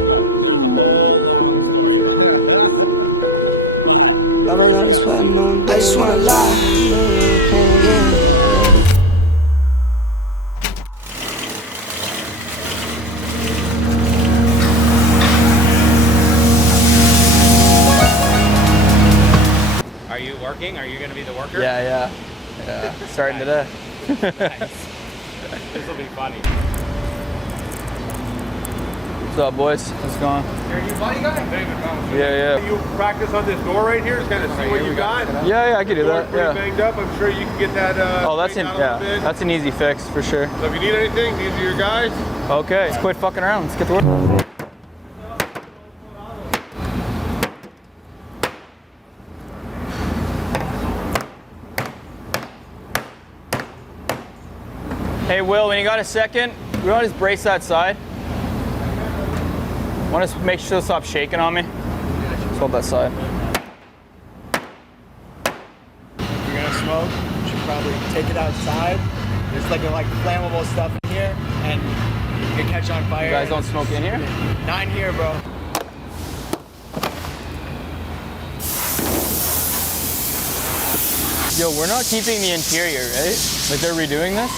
Alright, look, there's a whole long story behind this. But first you gotta see this. I just wanna lie. Are you working? Are you gonna be the worker? Yeah. Starting today. Nice. This will be funny. What's up, boys? How's it going? Are you buddy guy? David, Yeah. You practice on this door right here, just kind of see what you got. Yeah, I can do that. Pretty Yeah. banged up. I'm sure you can get that. Oh, that's that's an easy fix for sure. So if you need anything, these are your guys. Okay, let's quit fucking around. Let's get to work. Hey, Will, when you got a second, we want to just brace that side. Want to make sure to stop shaking on me? Just hold that side. If you're gonna smoke, you should probably take it outside. There's like flammable stuff in here, and you can catch on fire. You guys don't smoke in here? Not in here, bro. Yo, we're not keeping the interior, right? Like they're redoing this?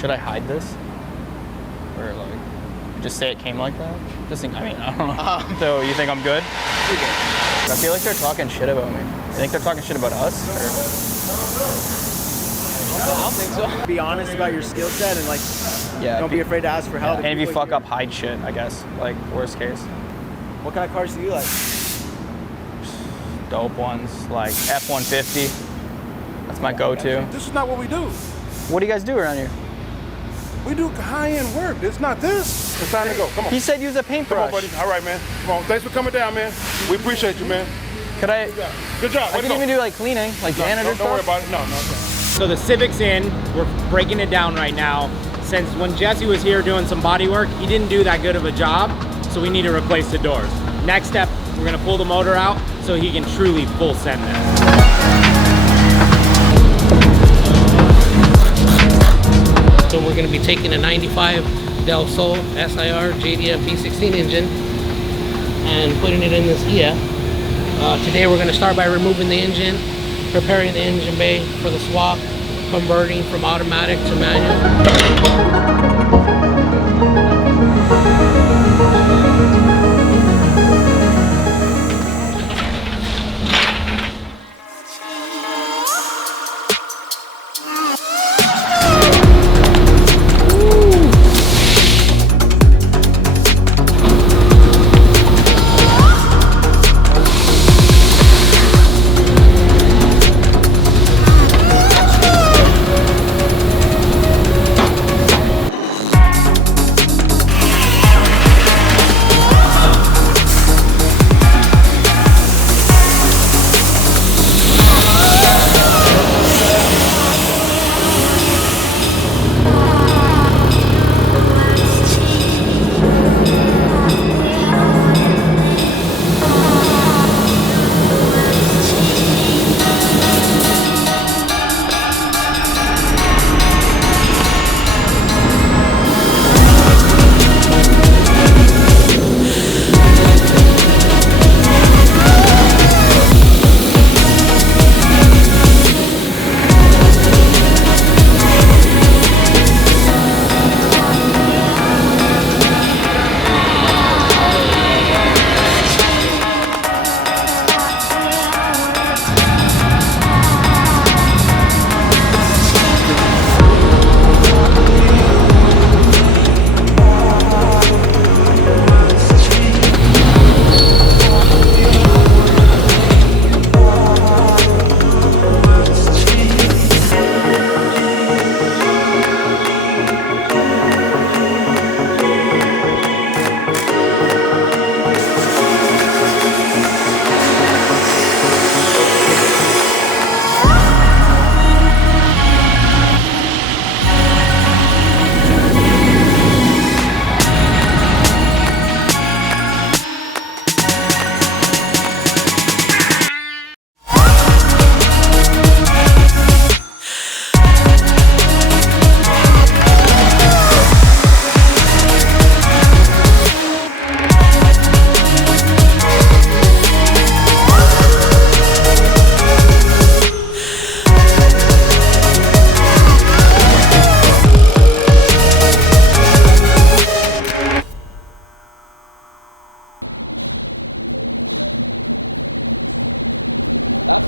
Should I hide this? Or like, just say it came like that? Just think, I mean, I don't know. So you think I'm good? You're good. I feel like they're talking shit about me. You think they're talking shit about us? I don't think so. Be honest about your skill set and like, Yeah. don't be afraid to ask for help. And if you fuck up, hide shit, I guess. Like, worst case. What kind of cars do you like? Dope ones, like F-150. That's my go-to. This is not what we do. What do you guys do around here? We do high-end work. It's not this. It's time to go. Come on. He said use a paintbrush. Come on, buddy. All right, man. Come on. Thanks for coming down, man. We appreciate you, man. Could I? Good job. I can even do like cleaning, like janitor stuff. Don't worry about it. No. So the Civic's in, we're breaking it down right now. Since when Jesse was here doing some body work, he didn't do that good of a job, so we need to replace the doors. Next step, we're gonna pull the motor out so he can truly full send this. So we're going to be taking a 95 Del Sol SIR JDM B16 engine and putting it in this EF. Today we're going to start by removing the engine, preparing the engine bay for the swap, converting from automatic to manual.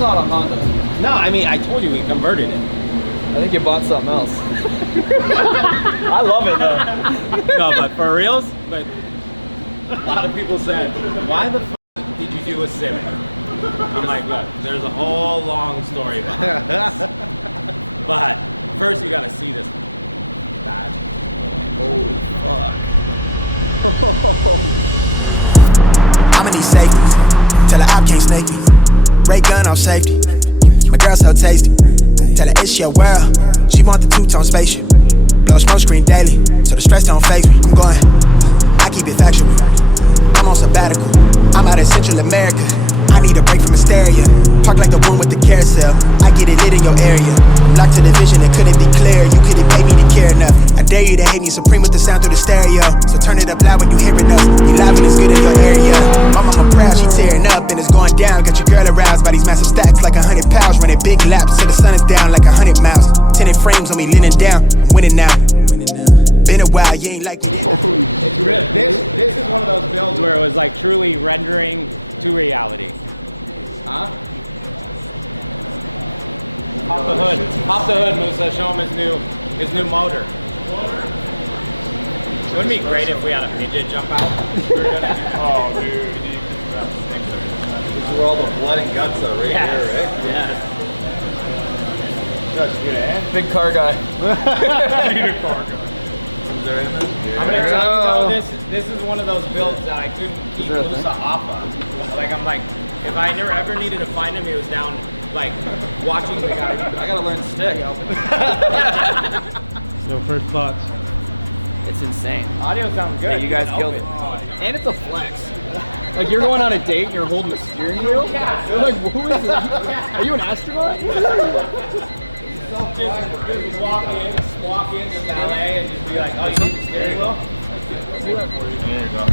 not a Honda. No, I mean, I told you we converted it. I think you bought something else. I love it though. No, but for reals, but a lot of people said, why the f did you do a Civic? I'm like, look, there's a whole long story behind this. But first you gotta see this badge. Holy fuck. I'ma need safeties. Tell her I can't snake me. Ray gun off safety. My girl so tasty. Tell her it's your world. She want the two-tone spaceship. Blow smoke screen daily, so the stress don't phase me. I'm going. I keep it factual. I'm on sabbatical. I'm out in Central America. I need a break from hysteria. Park like the one with the carousel. I get it lit in your area. I'm locked to the vision that couldn't be clear. You couldn't pay me to care enough. I dare you to hate me supreme with the sound through the stereo. So turn it up loud when you hearing us. We live and it's good in your area. My mama proud, she tearing up and it's going down. Got your girl aroused by these massive stacks like 100 pounds. Running big laps till the sun is down like 100 miles. Tinted frames on me leaning down. Winning now. Been a while, you ain't like. This is one of those builds where it was like truly rendering to reality. Huh? Pop the hood. Pop the hood, Musa. Show him his new motor. It would be great if we had a midget jump out. Oh, dude. This is where all the blood and guts are right here, right? Yes. Just get a Big car guy. Need a car guy. Is there in this? I'm gonna tell you though, this is one of those builds that I couldn't keep Musa off of. Like I'm like, if I never ever needed to find him, he was down like watching the guy. I gotta learn stick. So first thoughts. It's insane. Audio sounds good. Yeah, you guys killed it. And it's a flex. Like you're going on a date and you're holding the steering wheel? Yeah. You're like, who is this? Are you an astronaut? Just walk in to LA and just be like, oh, you need the steering wheel? There you go.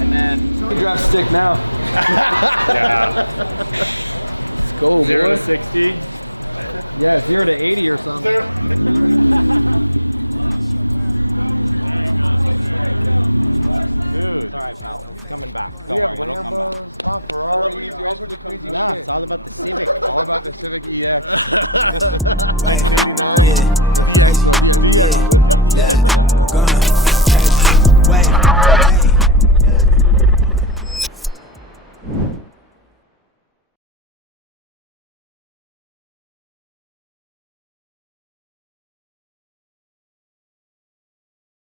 And then you drive stick now. Yeah. Let's go, boy. 0 to 60. Yeah, 0 to 80 or something. Dude. It's alright, pal. It's coming back. Don't We have worry, it'll come back. Lambos, hot Ferraris, all sorts of crazy Nah, shit. it's all about the Civic. All about the Civic EF. 1989. The DX, bro. DX.